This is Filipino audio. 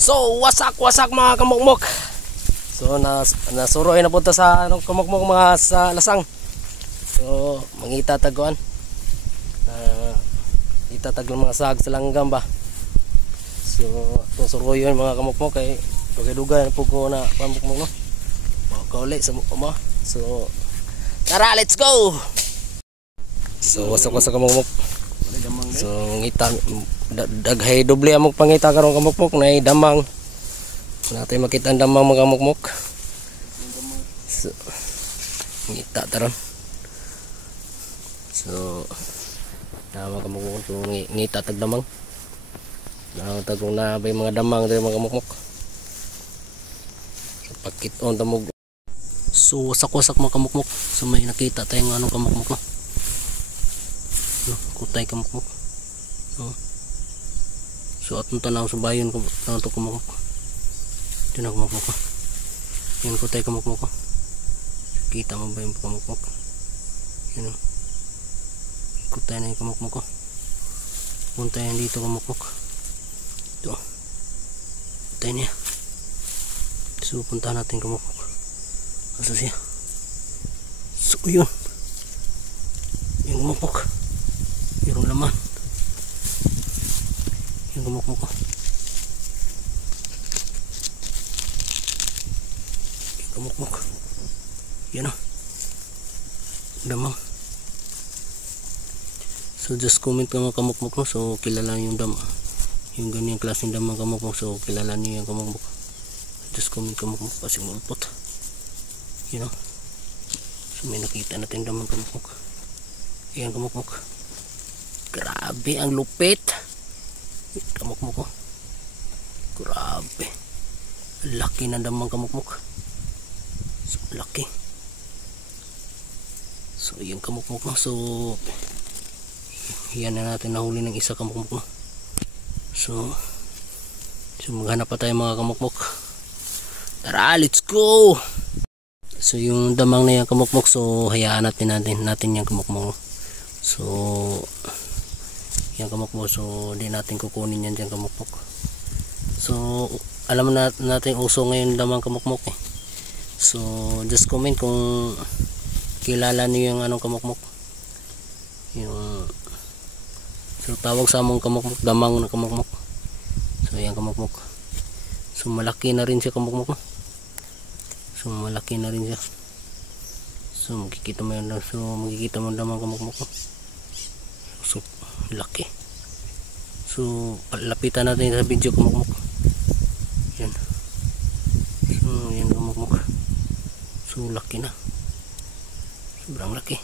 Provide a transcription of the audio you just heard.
So wasak mga kamukmok. So nasuroy na punta sa kamukmok mga sa lasang. So mangitataguan. Itatag ng mga sag sa langgam ba. So itong suroyon mga kamukmok kay dugay-dugay po ko na kamukmok no. Kauli sa mo. So tara, let's go. So wasak kamukmok. So ngita daghay doble amok pangita karon kamukmok na damang. Natin makita ang damang mga kamukmok. So ngita taron. So tama kamukmok so ngita tag damang. Tagong na bay mga damang diri mga kamukmok. So pakit on tamog. So wasak mga kamukmok. So may nakita tayong anong kamukmok no. Kutay kamukmok. So atong tanaw sa bayon ko to kamukmok. Ito na kamukmok ko. Yan kutay kamukmok ko. Kita mo ba yung kamukmok? Yan o. Kutay na yung kamukmok ko. Punta yan dito kamukmok. Ito. Kutay niya. So punta natin kamukmok. Asa siya? So yun. Yung kamukmok. Yung laman. Yung kamukmok ko. Kamukmok. Yan o. Damang. So just comment ka mga kamukmok no. So kilala yung damang. Yung ganyang klaseng damang kamukmok. So kilala niyo yung kamukmok. Just comment kamukmok kasi mulpot. You know. So may nakita natin damang kamukmok. Yan kamukmok. Grabe ang lupit. Kamukmok ko. Grabe. Laki na damang kamukmok. So laki. So yung kamukmok no. So yan na natin nahuli ng isa kamukmok no. So maghanap pa tayo mga kamukmok. Tara, let's go. So yung damang na yung kamukmok. So hayaan natin yung kamukmok. So yung kamukmok. So di natin kukunin yan dyan kamukmok. So alam natin uso ngayon damang kamukmok eh. So just comment kung kilala niyo yung anong kamukmok. Yung so tawag sa among kamukmok damang na kamukmok. So yan kamukmok. So malaki na rin siya kamukmok. So malaki na rin siya. So makikita mo yun. So makikita mo damang kamukmok. So laki. So lapitan natin sa video kamukmok. Yan. So yan kamukmok. So laki na. Sobrang laki.